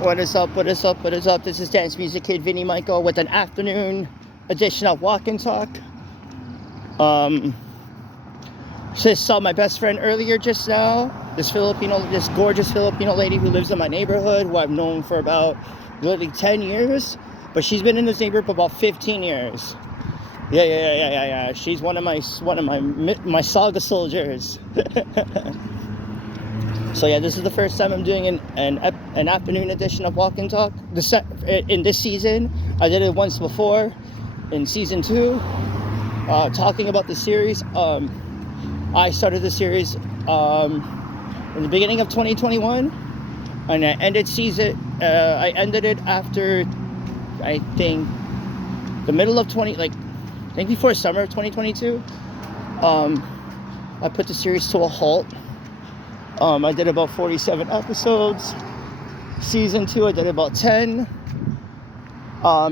What is up? What is up? What is up? This is Dance Music Kid Vinny Michael with an afternoon edition of Walk and Talk. Just saw my best friend earlier just now. This gorgeous Filipino lady who lives in my neighborhood, who I've known for about literally 10 years, but she's been in this neighborhood for about 15 years. Yeah. She's one of my saga soldiers. So yeah, this is the first time I'm doing an afternoon edition of Walk and Talk. In this season, I did it once before, in season 2, talking about the series. I started the series in the beginning of 2021, and I ended it after, I think, the middle of before summer of 2022. I put the series to a halt. I did about 47 episodes. Season 2, I did about 10.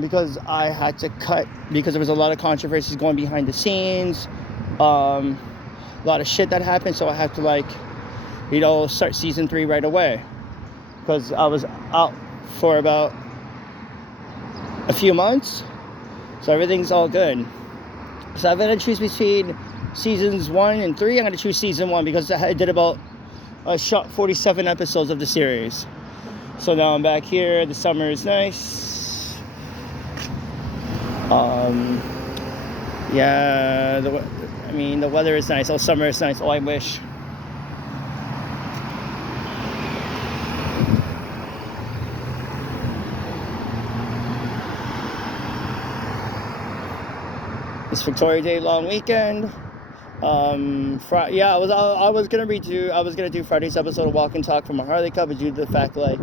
Because I had to cut, because there was a lot of controversies going behind the scenes. A lot of shit that happened, so I had to start season 3 right away. Because I was out for about a few months. So everything's all good. So I'm going to choose between seasons 1 and 3. I'm going to choose season 1 because I shot 47 episodes of the series. So now I'm back here. The summer is nice. The weather is nice. Oh, summer is nice. Oh, I wish. It's Victoria Day long weekend. I was gonna do Friday's episode of Walk and Talk from Maharlika, but due to the fact hold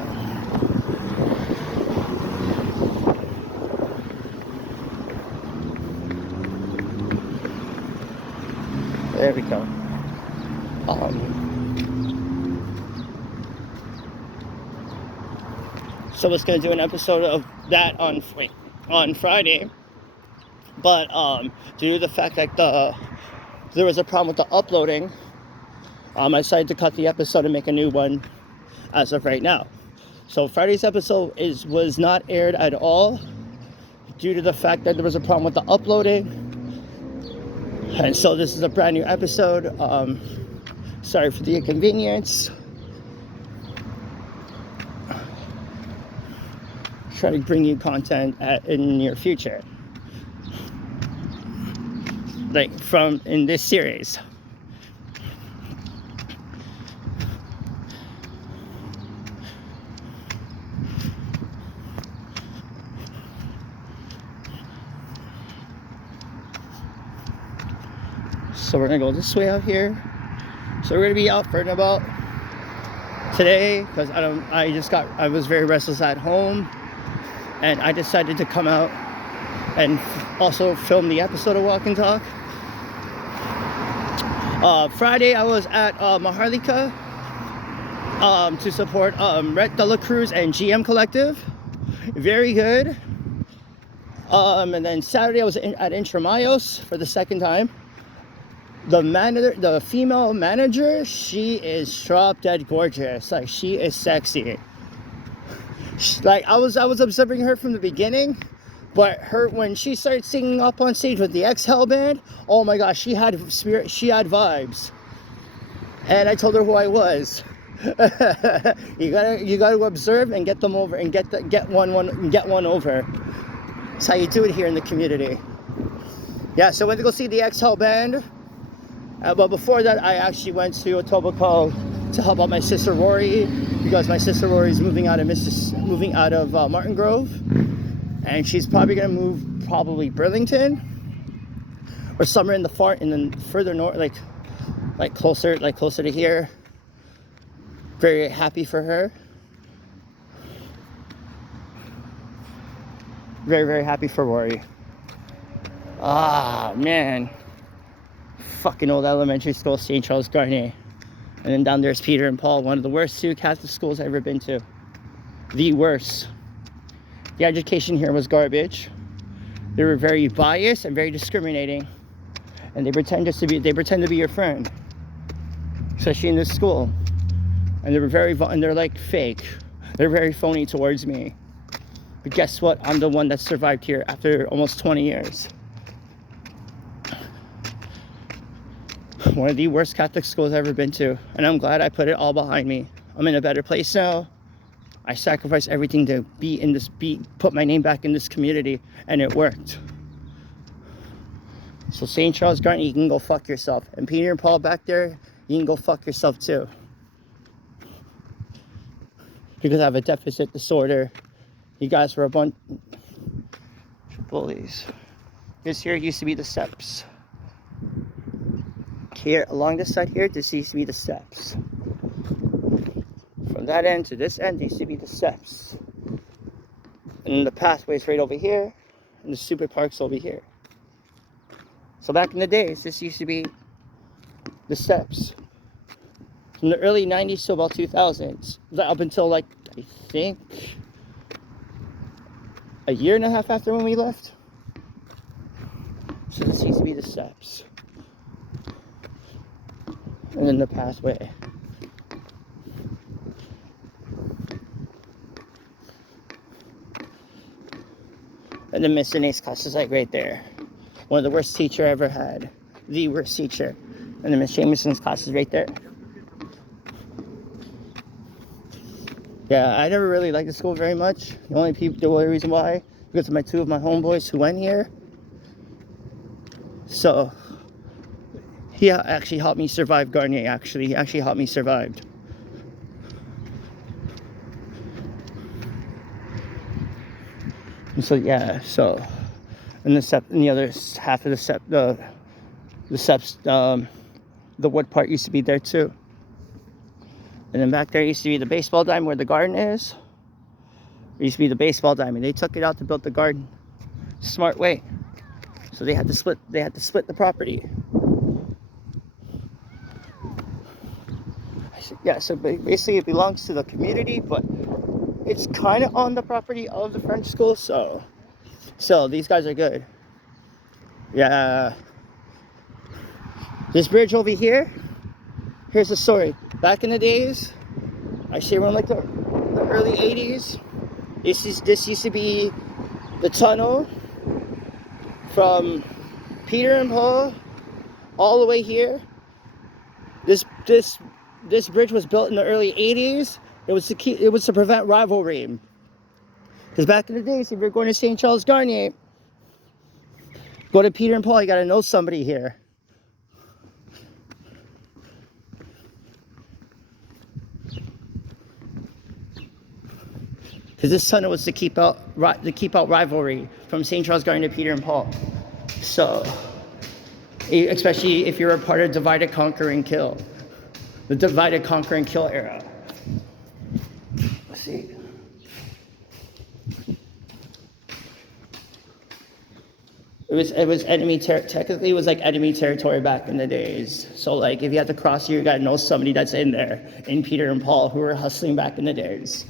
on. There we go. So I was gonna do an episode of that on Friday, but due to the fact that there was a problem with the uploading, I decided to cut the episode and make a new one as of right now. So Friday's episode was not aired at all due to the fact that there was a problem with the uploading, and so this is a brand new episode. Sorry for the inconvenience. Try to bring you content in the near future, in this series. So we're gonna go this way out here. So we're gonna be out for about today because I was very restless at home. And I decided to come out and also film the episode of Walk and Talk. Friday, I was at Maharlika to support Rhett De La Cruz and GM Collective. Very good. And then Saturday, I was at Intramayos for the second time. The female manager, she is drop dead gorgeous. She is sexy. I was observing her from the beginning, but when she started singing up on stage with the Exhale band, oh my gosh, she had spirit, she had vibes. And I told her who I was. you gotta observe and get them over and get one over. That's how you do it here in the community. Yeah, so I went to go see the Exhale band. But before that, I actually went to Etobicoke to help out my sister Rory, because my sister Rory is moving out of Martin Grove, and she's probably gonna move Burlington or somewhere in the further north, like closer to here. Very happy for her. Very, very happy for Rory. Ah, man. Fucking old elementary school, St. Charles Garnier. And then down there's Peter and Paul, one of the worst 2 Catholic schools I've ever been to. The worst. The education here was garbage. They were very biased and very discriminating. And they pretend to be your friend. especially in this school. And they're like fake. They're very phony towards me. But guess what? I'm the one that survived here after almost 20 years. One of the worst Catholic schools I've ever been to. And I'm glad I put it all behind me. I'm in a better place now. I sacrificed everything to put my name back in this community, and it worked. So St. Charles Gardner, you can go fuck yourself. And Peter and Paul back there, you can go fuck yourself too. Because I have a deficit disorder. You guys were a bunch of bullies. This here used to be the steps. Here, along this side here, this used to be the steps. From that end to this end, used to be the steps. And the pathway's right over here, and the super park's over here. So back in the days, this used to be the steps. From the early 90s to about 2000s, up until like, I think, a year and a half after when we left. So this used to be the steps. And then the pathway. And the Mr. Nace class is like right there. One of the worst teacher I ever had. The worst teacher. And the Miss Jameson's class is right there. Yeah, I never really liked the school very much. The only reason why, because of two of my homeboys who went here. So, he actually helped me survive Gardner, He actually helped me survive. And so, yeah, so, and the other half of the steps, the wood part used to be there too. And then back there used to be the baseball diamond where the garden is. It used to be the baseball diamond. They took it out to build the garden. Smart way. So they had to split the property. Yeah, so basically it belongs to the community, but it's kind of on the property of the French school, so these guys are good. Yeah. This bridge over here, here's the story. Back in the days, I say around like the early 80s, this used to be the tunnel from Peter and Paul all the way here. This bridge was built in the early 80s. It was to prevent rivalry. Because back in the days, if you're going to St. Charles Gardner, go to Peter and Paul, you gotta know somebody here. Because this tunnel was to keep out rivalry from St. Charles Gardner to Peter and Paul. So, especially if you're a part of Divide, Conquer, and Kill. The Divide, Conquer, and Kill era. Let's see. It was enemy technically it was like enemy territory back in the days. So like if you have to cross here, you gotta know somebody that's in there. In Peter and Paul who were hustling back in the days.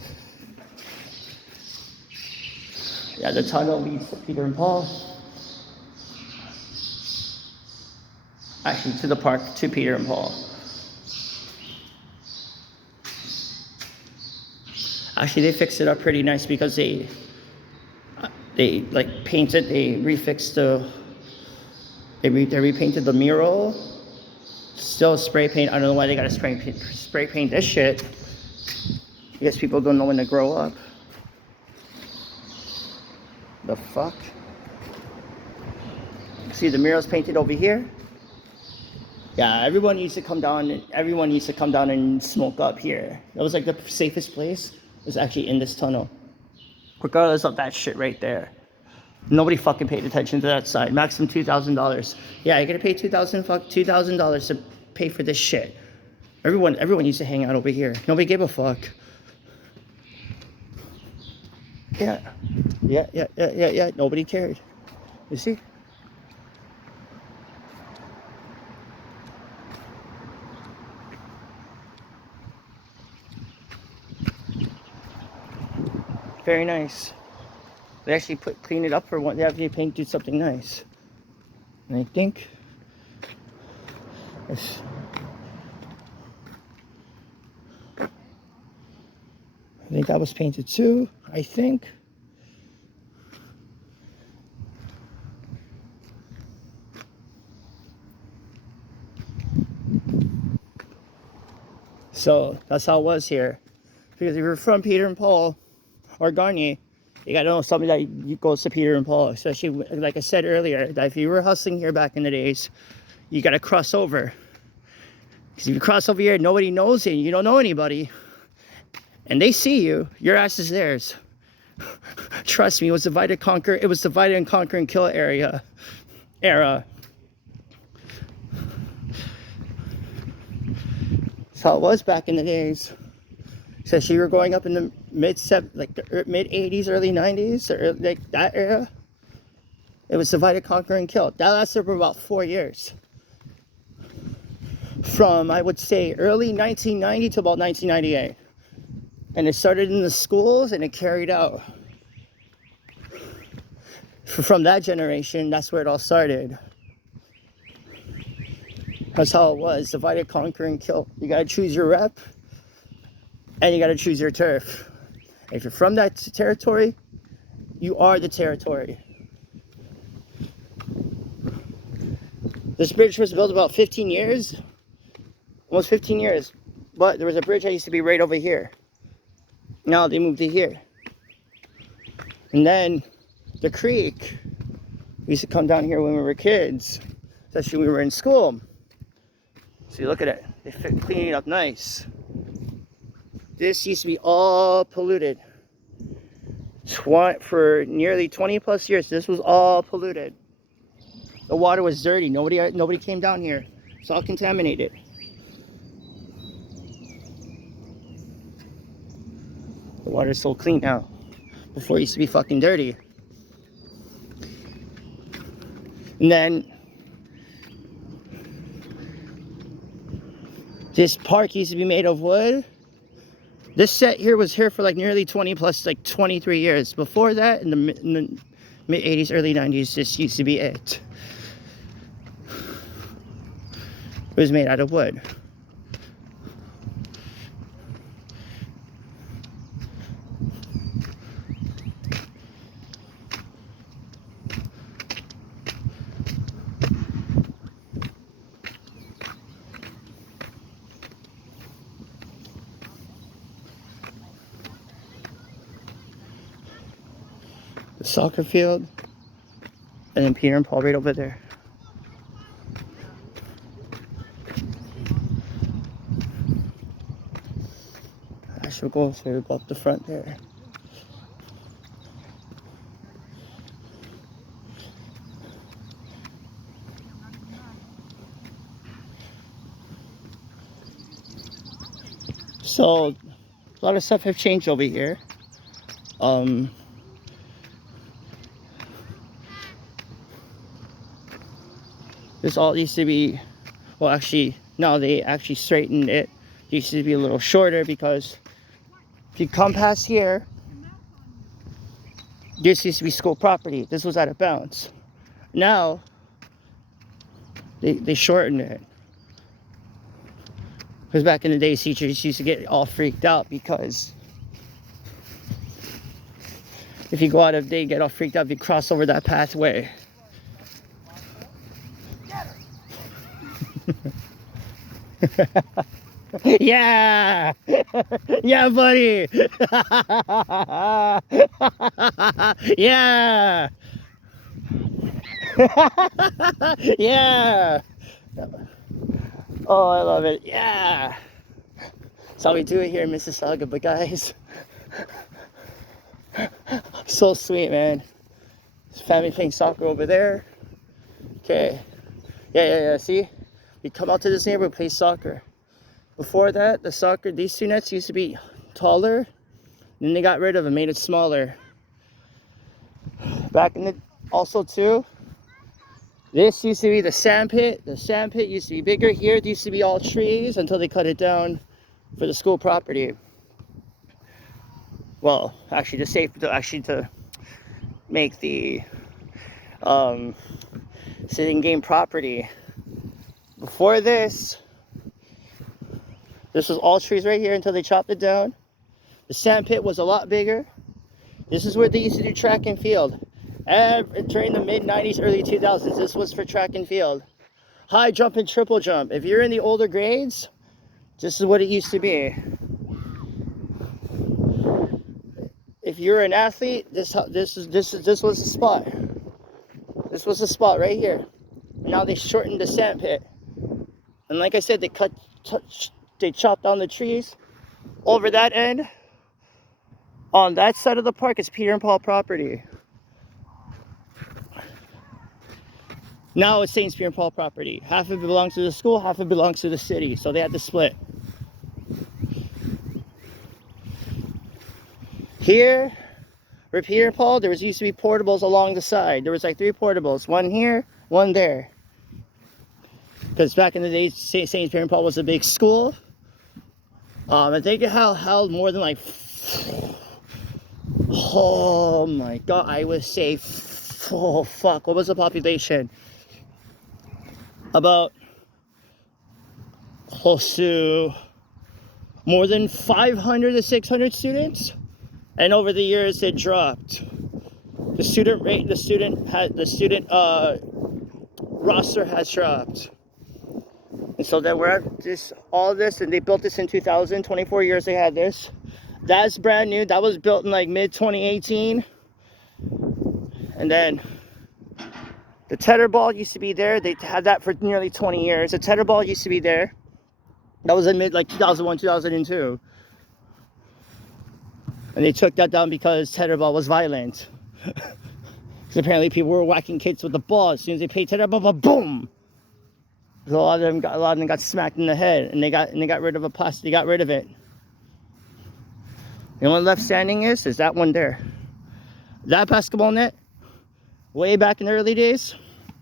Yeah, the tunnel leads to Peter and Paul. Actually to the park to Peter and Paul. Actually they fixed it up pretty nice because they like painted, they repainted the mural. Still spray paint. I don't know why they gotta spray paint this shit. I guess people don't know when to grow up. The fuck? See the mural's painted over here? Yeah, everyone needs to come down and smoke up here. That was like the safest place, was actually in this tunnel. Regardless of that shit right there. Nobody fucking paid attention to that side. Maximum $2,000. Yeah, you're gonna pay $2,000 to pay for this shit. Everyone used to hang out over here. Nobody gave a fuck. Yeah. Nobody cared. You see? Very nice. They actually clean it up for one. They have to do something nice. And I think think that was painted too, I think. So that's how it was here. Because if you're from Peter and Paul or Garnier, you gotta know somebody that goes to Peter and Paul. Especially, like I said earlier, that if you were hustling here back in the days, you gotta cross over. Because if you cross over here, nobody knows you, you don't know anybody, and they see you, your ass is theirs. Trust me, it was divide, conquer. It was divide and conquer and kill era. That's how it was back in the days. Especially you were growing up in the mid 80s, early 90s, or like that era. It was divide, conquer, and kill. That lasted for about 4 years. From, I would say, early 1990 to about 1998. And it started in the schools and it carried out. From that generation, that's where it all started. That's how it was. Divide, conquer, and kill. You gotta choose your rep. And you gotta choose your turf. If you're from that territory, you are the territory. This bridge was built about 15 years. Almost 15 years. But there was a bridge that used to be right over here. Now they moved it here. And then the creek used to come down here when we were kids. Especially when we were in school. See, look at it. They clean it up nice. This used to be all polluted. For nearly 20 plus years, this was all polluted. The water was dirty. Nobody came down here. It's all contaminated. The water's so clean now. Before it used to be fucking dirty. And then this park used to be made of wood. This set here was here for like nearly 20 plus, like 23 years. Before that, in the mid 80s, early 90s, this used to be it. It was made out of wood. The soccer field, and then Peter and Paul right over there. I should go through up the front there. So a lot of stuff have changed over here. This all used to be, well, actually, no, they actually straightened it. It used to be a little shorter because if you come past here, this used to be school property. This was out of bounds. Now, they shortened it. Because back in the day, teachers used to get all freaked out because if you go out of day, get all freaked out if you cross over that pathway. Yeah! Yeah, buddy! Yeah! Yeah! Oh, I love it. Yeah! That's how we do it here in Mississauga, but guys, so sweet, man. Family playing soccer over there. Okay. Yeah. See? We come out to this neighborhood, play soccer. Before that, these two nets used to be taller. Then they got rid of them, made it smaller. Back in the, also too, this used to be the sand pit. The sand pit used to be bigger. Here it used to be all trees until they cut it down for the school property. Well, actually to make the sitting game property. Before this was all trees right here until they chopped it down. The sand pit was a lot bigger. This is where they used to do track and field. During the mid-90s, early 2000s, this was for track and field. High jump and triple jump. If you're in the older grades, this is what it used to be. If you're an athlete, this was the spot. This was the spot right here. Now they shortened the sand pit, and like I said, they chopped down the trees. Over that end, on that side of the park, is Peter and Paul property. Now it's St. Peter and Paul property. Half of it belongs to the school, half of it belongs to the city. So they had to split. Here, where Peter and Paul, there used to be portables along the side. There was like 3 portables. One here, one there. Because back in the day, St. Peter and Paul was a big school. I think it held more than like, oh my God, I would say, oh fuck, what was the population? About close to more than 500 to 600 students, and over the years it dropped. The student roster has dropped, and so then we're at all this, and they built this in 2000. 24 years they had this. That's brand new. That was built in like mid 2018, and then the tetherball used to be there. They had that for nearly 20 years. The tetherball used to be there. That was in mid like 2001, 2002. And they took that down because tetherball was violent. Because apparently people were whacking kids with the ball. As soon as they played tetherball, boom! So a lot of them got smacked in the head, and they got rid of they got rid of it. The only left standing is that one there. That basketball net, way back in the early days,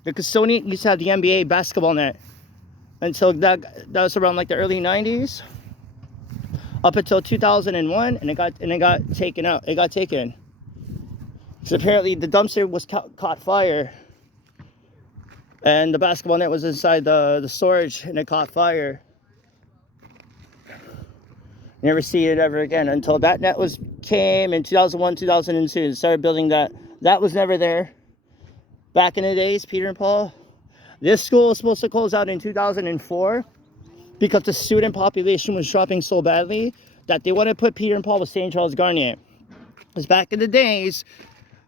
the custodian used to have the NBA basketball net until that was around like the early 90s, up until 2001, and it got taken out. It got taken. So apparently the dumpster was caught fire, and the basketball net was inside the storage, and it caught fire. Never see it ever again until that net came in 2001, 2002. Started building that. That was never there. Back in the days, Peter and Paul. This school was supposed to close out in 2004 because the student population was dropping so badly that they wanted to put Peter and Paul with St. Charles Garnier. Because back in the days,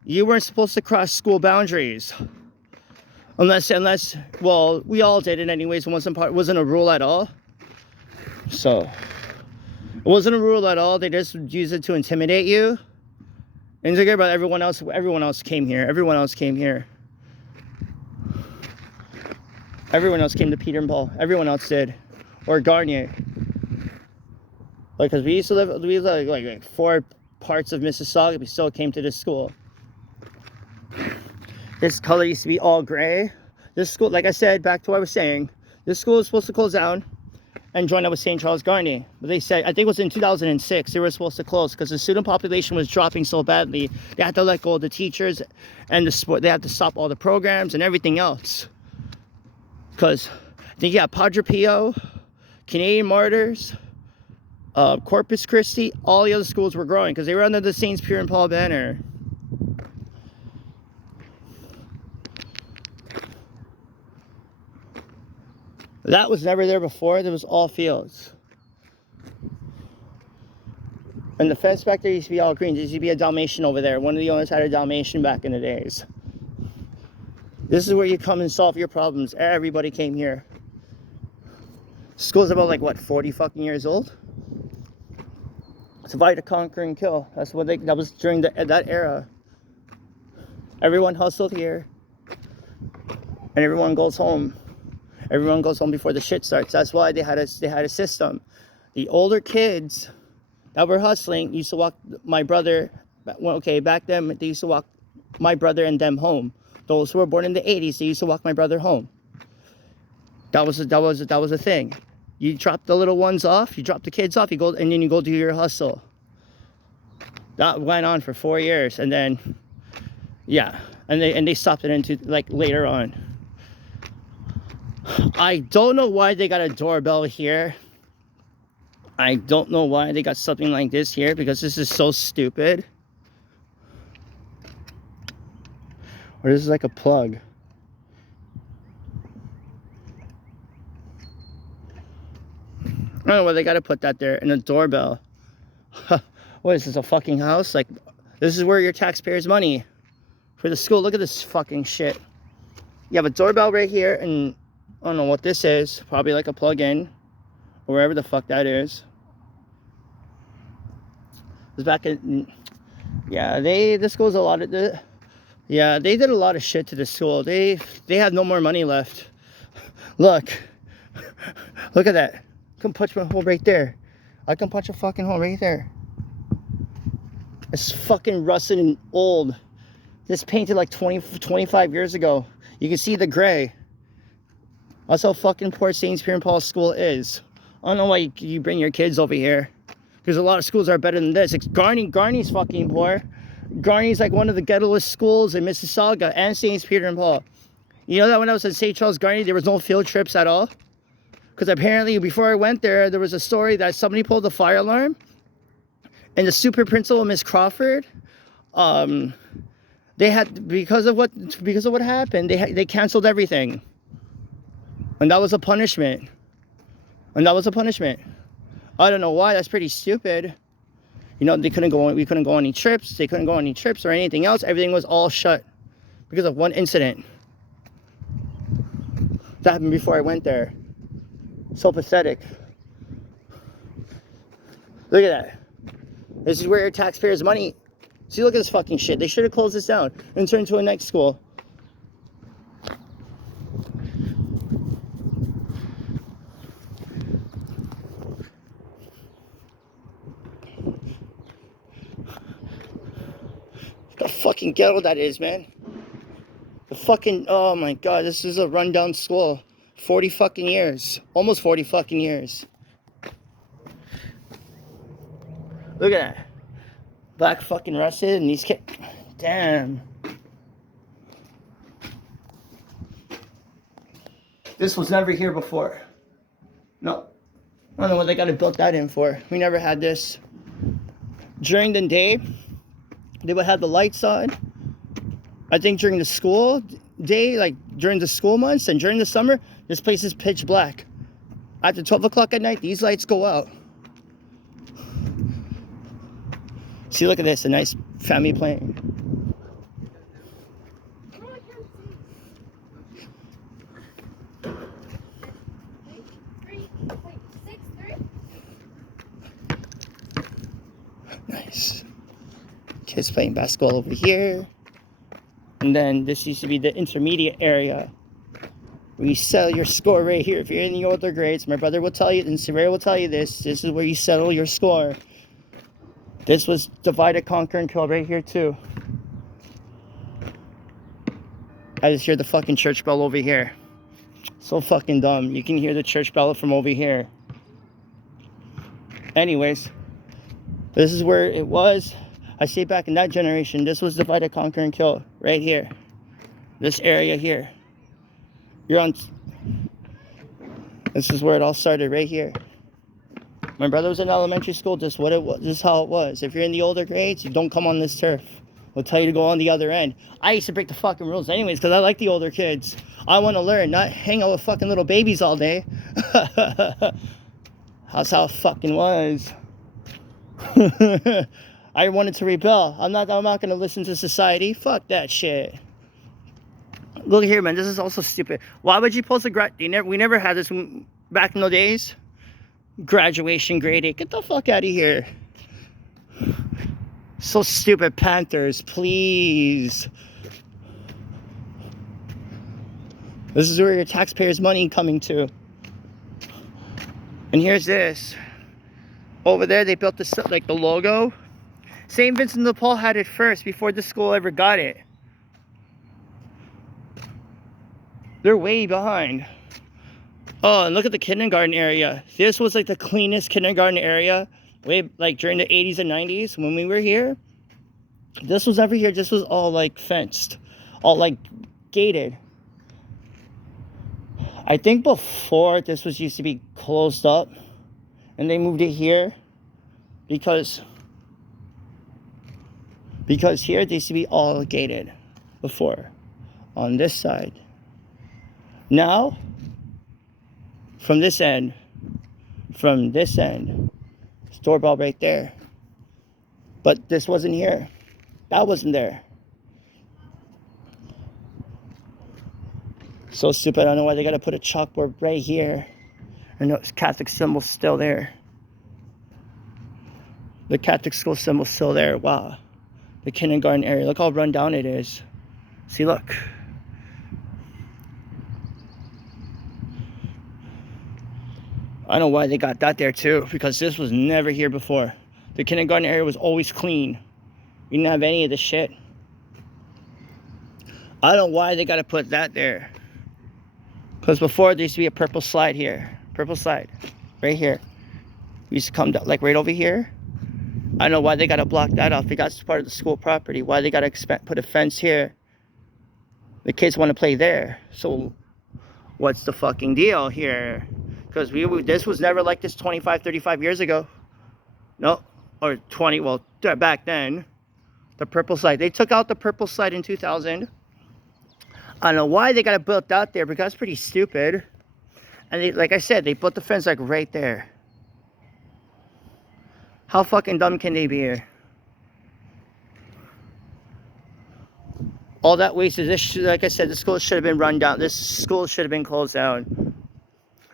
you weren't supposed to cross school boundaries. Unless, well, we all did it anyways. It wasn't a rule at all. So, it wasn't a rule at all. They just used it to intimidate you. And forget about everyone else came here. Everyone else came here. Everyone else came to Peter and Paul. Everyone else did. Or Garnier. Like, because we used to live like 4 parts of Mississauga. We still came to this school. This color used to be all gray. This school, like I said, back to what I was saying, this school was supposed to close down and join up with St. Charles Garnier. But they said, I think it was in 2006, they were supposed to close because the student population was dropping so badly. They had to let go of the teachers and the sport. They had to stop all the programs and everything else. Because I think, yeah, Padre Pio, Canadian Martyrs, Corpus Christi, all the other schools were growing because they were under the St. Peter and Paul banner. That was never there before. There was all fields. And the fence back there used to be all green. There used to be a Dalmatian over there. One of the owners had a Dalmatian back in the days. This is where you come and solve your problems. Everybody came here. School's about like, what, 40 fucking years old? Divide, to conquer, and kill. That was during that era. Everyone hustled here. And everyone goes home. Everyone goes home before the shit starts. That's why they had a system. The older kids that were hustling used to walk my brother. Well, okay, back then they used to walk my brother and them home. Those who were born in the 80s, they used to walk my brother home. That was a thing. You drop the little ones off, you drop the kids off, you go, and then you go do your hustle. That went on for 4 years, and then, yeah, and they stopped it into like later on. I don't know why they got a doorbell here. I don't know why they got something like this here, because this is so stupid. Or this is like a plug. I don't know why they gotta put that there. And a doorbell. What is this, a fucking house? Like, this is where your taxpayers' money for the school. Look at this fucking shit. You have a doorbell right here, and I don't know what this is. Probably like a plug-in, or wherever the fuck that is. It's back in, yeah, this goes a lot of the, yeah, they did a lot of shit to the school. They have no more money left. Look at that. I can punch a hole right there. I can punch a fucking hole right there. It's fucking rusted and old. This painted like 25 years ago. You can see the gray. That's how fucking poor St. Peter and Paul School is. I don't know why you bring your kids over here, because a lot of schools are better than this. Garney's fucking poor. Garney's like one of the ghettoest schools in Mississauga and St. Peter and Paul. You know that when I was at St. Charles Garney, there was no field trips at all? Because apparently before I went there, there was a story that somebody pulled the fire alarm, and the super principal, Miss Crawford, they had, because of what happened, they canceled everything. And that was a punishment. I don't know why. That's pretty stupid. You know, we couldn't go on any trips. They couldn't go on any trips or anything else. Everything was all shut because of one incident that happened before I went there. So pathetic. Look at that. This is where your taxpayers' money. See, look at this fucking shit. They should have closed this down and turned into a next school. The fucking ghetto that is, man. The fucking, oh my god, this is a rundown school. 40 fucking years. Almost 40 fucking years. Look at that. Black fucking rusted, and these kids, damn. This was never here before. No. I don't know what they got to build that in for. We never had this. During the day, they would have the lights on. I think during the school day, like during the school months, and during the summer, this place is pitch black. After 12 o'clock at night, these lights go out. See, look at this, a nice family playing. Nice. Kids playing basketball over here. And then this used to be the intermediate area, where you settle your score right here. If you're in the older grades, my brother will tell you, and Saraya will tell you this is where you settle your score. This was divide, conquer, and kill right here too. I just hear the fucking church bell over here. So fucking dumb. You can hear the church bell from over here. Anyways, this is where it was. I say back in that generation, this was divide, conquer, and kill right here. This area here. You're on. This is where it all started right here. My brother was in elementary school. This is how it was. If you're in the older grades, you don't come on this turf. We'll tell you to go on the other end. I used to break the fucking rules anyways, because I like the older kids. I want to learn, not hang out with fucking little babies all day. That's how it fucking was. I wanted to rebel. I'm not gonna listen to society. Fuck that shit. Look here, man. This is also stupid. Why would you post a we never had this back in the days. Graduation grade 8. Get the fuck out of here. So stupid. Panthers, please. This is where your taxpayers' money coming to. And here's this. Over there, they built this, like the logo. St. Vincent de Paul had it first before the school ever got it. They're way behind. Oh, and look at the kindergarten area. This was like the cleanest kindergarten area way like during the 80s and 90s when we were here. This was never here. This was all like fenced, all like gated. I think before this was used to be closed up and they moved it here because here they used to be all gated before on this side. Now, from this end, doorbell right there. But this wasn't here. That wasn't there. So stupid. I don't know why they gotta put a chalkboard right here. And the Catholic symbol's still there. The Catholic school symbol's still there. Wow. The kindergarten area. Look how run down it is. See, look. I don't know why they got that there too, because this was never here before. The kindergarten area was always clean. You didn't have any of the shit. I don't know why they gotta put that there. Because before there used to be a purple slide here. Purple slide. Right here. We used to come down, like right over here. I don't know why they gotta block that off. That's part of the school property. Why they gotta put a fence here. The kids want to play there. So what's the fucking deal here? Because this was never like this 25, 35 years ago. No. Or 20, well, back then. The purple slide. They took out the purple slide in 2000. I don't know why they got it built out there, because that's pretty stupid. And they, like I said, they put the fence like right there. How fucking dumb can they be here? All that waste is this. Like I said, the school should have been run down. This school should have been closed down.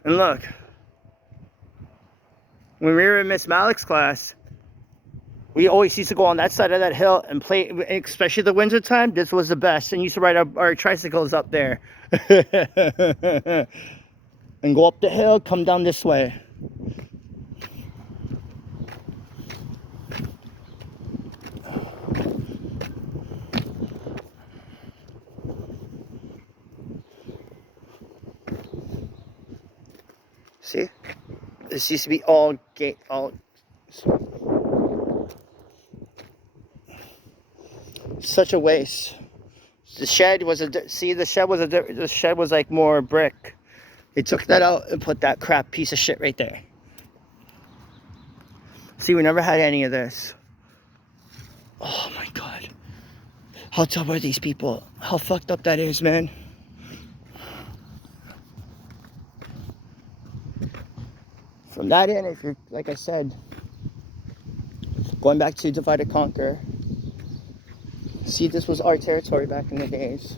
And look, when we were in Miss Malik's class, we always used to go on that side of that hill and play, especially the winter time. This was the best. And used to ride our tricycles up there. And go up the hill, come down this way. See? This used to be all gate, all... Such a waste. The shed was the shed was like more brick. They took that out and put that crap piece of shit right there. See, we never had any of this. Oh my God. How dumb are these people? How fucked up that is, man. From that end, if you're, like I said, going back to Divide and Conquer, see, this was our territory back in the days.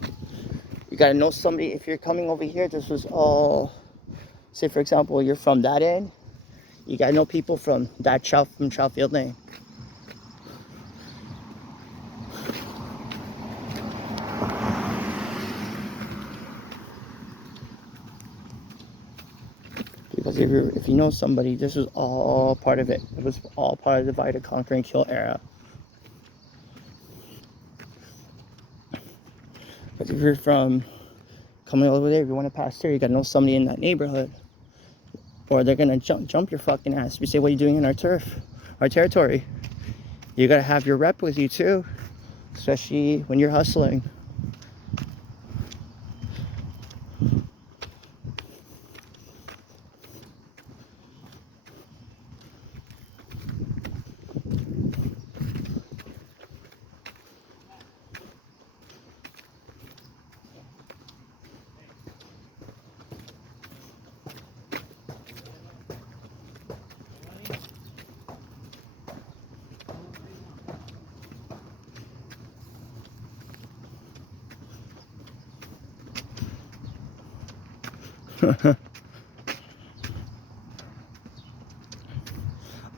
You gotta know somebody. If you're coming over here, this was all, say for example, you're from that end, you gotta know people from that from Troutfield Lane. Because if you know somebody, this was all part of it. It was all part of the Divide and Conquer and Kill era. But if you're from coming over there, if you want to pass through, you gotta know somebody in that neighborhood, or they're gonna jump your fucking ass. If you say, "What are you doing in our territory?" You gotta have your rep with you too, especially when you're hustling.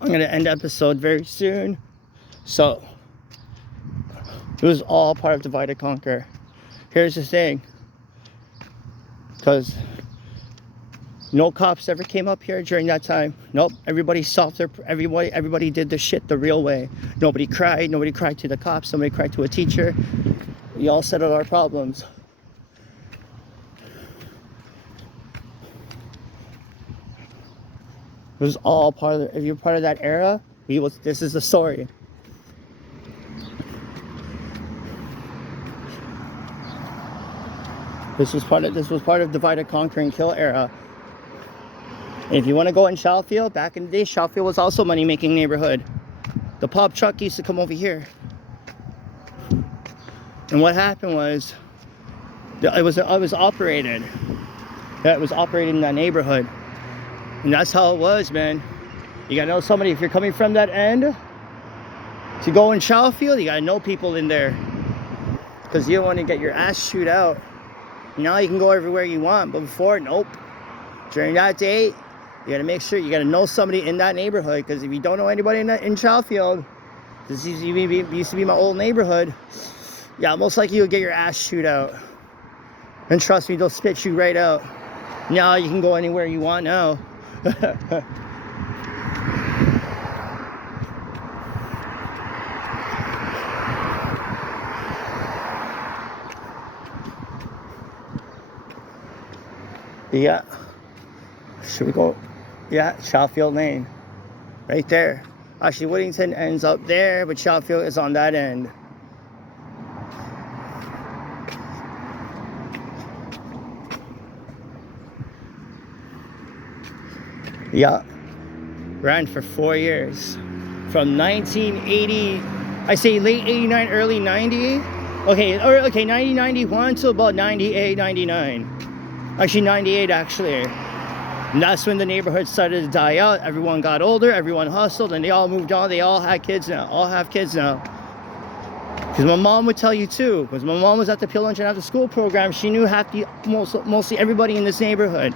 I'm gonna end the episode very soon. So it was all part of Divide and Conquer. Here's the thing, because no cops ever came up here during that time. Nope. Everybody everybody did the shit the real way. Nobody cried to the cops, nobody cried to a teacher. We all settled our problems. It was all part of if you're part of that era, this is the story. This was part of Divide and Conquer and Kill era. And if you want to go in Sheffield, back in the day, Sheffield was also money-making neighborhood. The pop truck used to come over here. And what happened was, it was operated. That was operated in that neighborhood. And that's how it was, man. You gotta know somebody. If you're coming from that end to go in Sheffield, you gotta know people in there. Because you don't want to get your ass chewed out. Now you can go everywhere you want, but before, nope. During that day, you gotta make sure you gotta know somebody in that neighborhood. Because if you don't know anybody in Sheffield, this used to be my old neighborhood. Yeah, most likely you'll get your ass chewed out. And trust me, they'll spit you right out. Now you can go anywhere you want now. Yeah. Should we go? Yeah, Sheffield Lane. Right there. Actually, Whittington ends up there, but Sheffield is on that end. Yeah, ran for 4 years, from 1980, I say late 89, early 90, okay, 90, 91 to about 98, 99, actually 98 actually. And that's when the neighborhood started to die out. Everyone got older, everyone hustled, and they all moved on. They all had kids now, all have kids now. Because my mom would tell you too, because my mom was at the Peel Lunch and After School program. She knew mostly everybody in this neighborhood.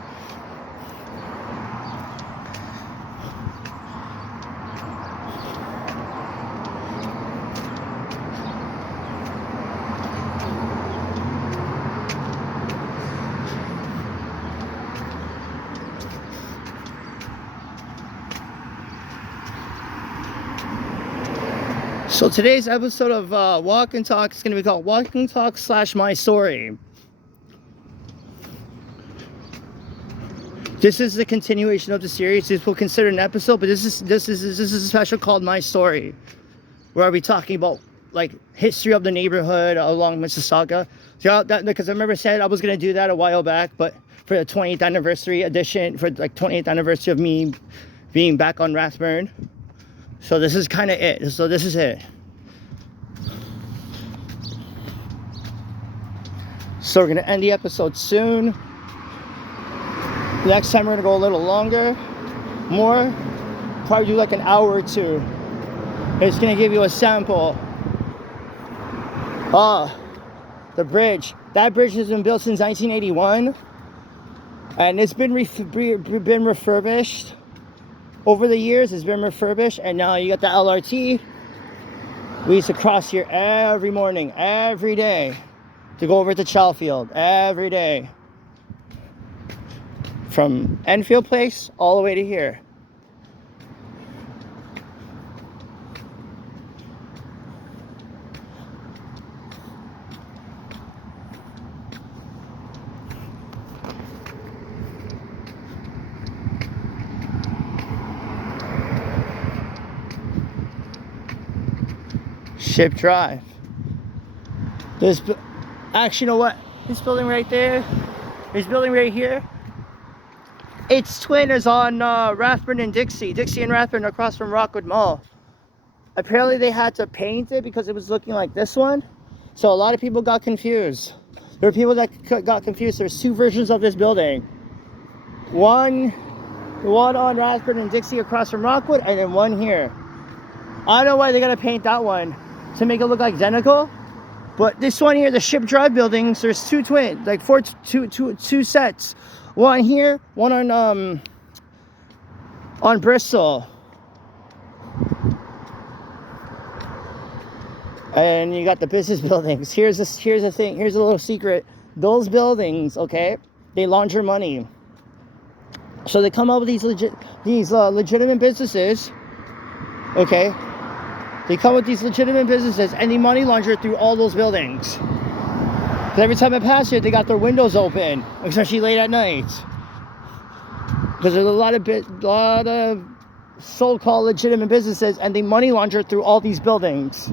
So today's episode of Walk and Talk is going to be called Walk and Talk / My Story. This is the continuation of the series. This will consider an episode, but this is a special called My Story, where I'll be talking about like history of the neighborhood along Mississauga. So because I remember saying I was going to do that a while back, but for the 20th anniversary edition, for like 20th anniversary of me being back on Rathburn. So this is kind of it. So this is it. So we're going to end the episode soon. Next time we're going to go a little longer. More. Probably do like an hour or two. It's going to give you a sample. The bridge. That bridge has been built since 1981. And it's been refurbished. Over the years, it's been refurbished, and now you got the LRT. We used to cross here every morning, every day, to go over to Sheffield, every day. From Enfield Place all the way to here. Ship Drive. Actually, you know what? This building right there, this building right here, its twin is on Rathburn and Dixie. Dixie and Rathburn across from Rockwood Mall. Apparently they had to paint it because it was looking like this one. So a lot of people got confused. There were people that got confused. There's two versions of this building. One on Rathburn and Dixie across from Rockwood, and then one here. I don't know why they gotta paint that one to make it look identical, but this one here, the Ship Drive buildings, there's two twins, like two sets. One here, one on Bristol, and you got the business buildings. Here's the thing. Here's a little secret. Those buildings, okay, they launder money. So they come up with these legitimate businesses, okay. They come with these legitimate businesses and they money launder through all those buildings. So every time I pass it, they got their windows open, especially late at night. Because there's a lot of so-called legitimate businesses, and they money launder through all these buildings.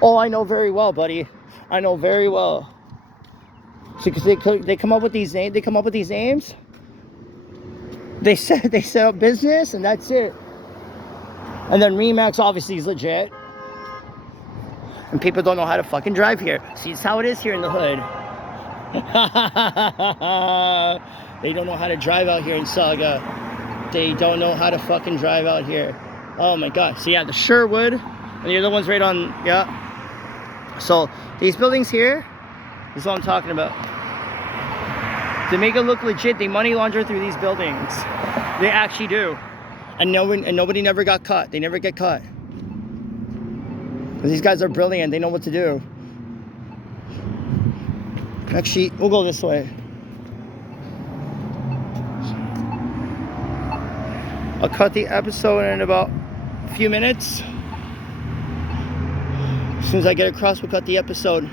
Oh, I know very well, buddy. I know very well. So because they come up with these names. They set up business and that's it. And then Remax obviously is legit. And people don't know how to fucking drive here. See, it's how it is here in the hood. They don't know how to drive out here in Saga. They don't know how to fucking drive out here. Oh my god. So yeah, the Sherwood and the other one's right on, yeah. So these buildings here is what I'm talking about. To make it look legit, they money launder through these buildings. They actually do. And nobody never got caught. They never get caught. These guys are brilliant. They know what to do. Actually, we'll go this way. I'll cut the episode in about a few minutes. As soon as I get across, we'll cut the episode.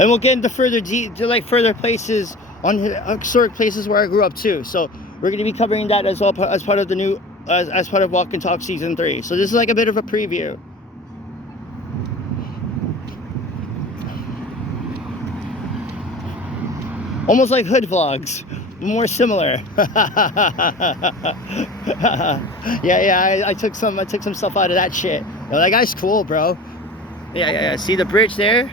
And we'll get into further places, on historic places where I grew up too. So we're going to be covering that as well as part of the new, as part of Walk and Talk Season 3. So this is like a bit of a preview. Almost like hood vlogs, more similar. yeah, I took some stuff out of that shit. Yo, that guy's cool, bro. Yeah. See the bridge there?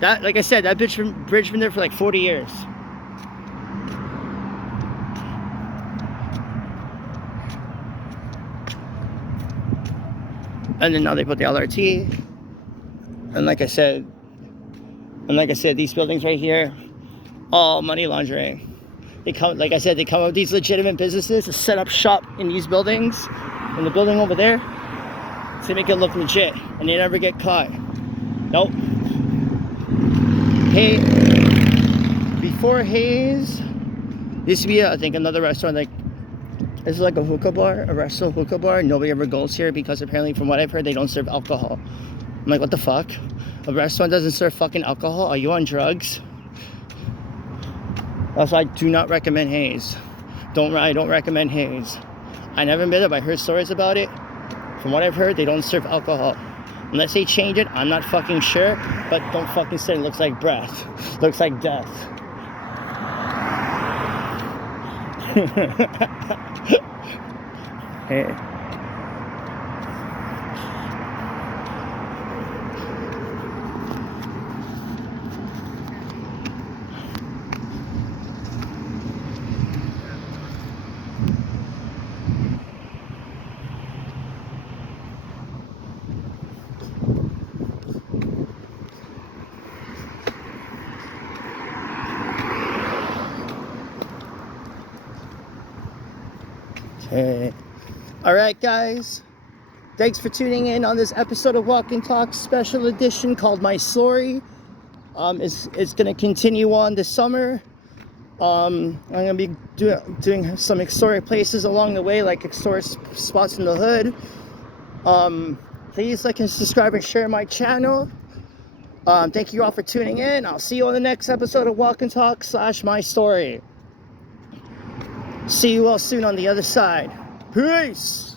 That, like I said, that bridge been there for like 40 years. And then now they put the LRT. And like I said, these buildings right here, all money laundering. They come, like I said, they come up with these legitimate businesses to set up shop in these buildings, in the building over there, to make it look legit, and they never get caught. Nope. Hey, before Hayes, used to be, I think, another restaurant. Like, this is like a hookah bar, a restaurant hookah bar. Nobody ever goes here because apparently, from what I've heard, they don't serve alcohol. I'm like, what the fuck? A restaurant doesn't serve fucking alcohol? Are you on drugs? Also, I do not recommend Hayes. I don't recommend Hayes. I never been there, but I heard stories about it. From what I've heard, they don't serve alcohol. Unless they change it, I'm not fucking sure. But don't fucking say it looks like breath. Looks like death. Hey. Okay. All right, guys. Thanks for tuning in on this episode of Walk and Talk special edition called My Story. It's going to continue on this summer. I'm going to be doing some historic places along the way, like historic spots in the hood. Please like and subscribe and share my channel. Thank you all for tuning in. I'll see you on the next episode of Walk and Talk / My Story. See you all soon on the other side. Peace!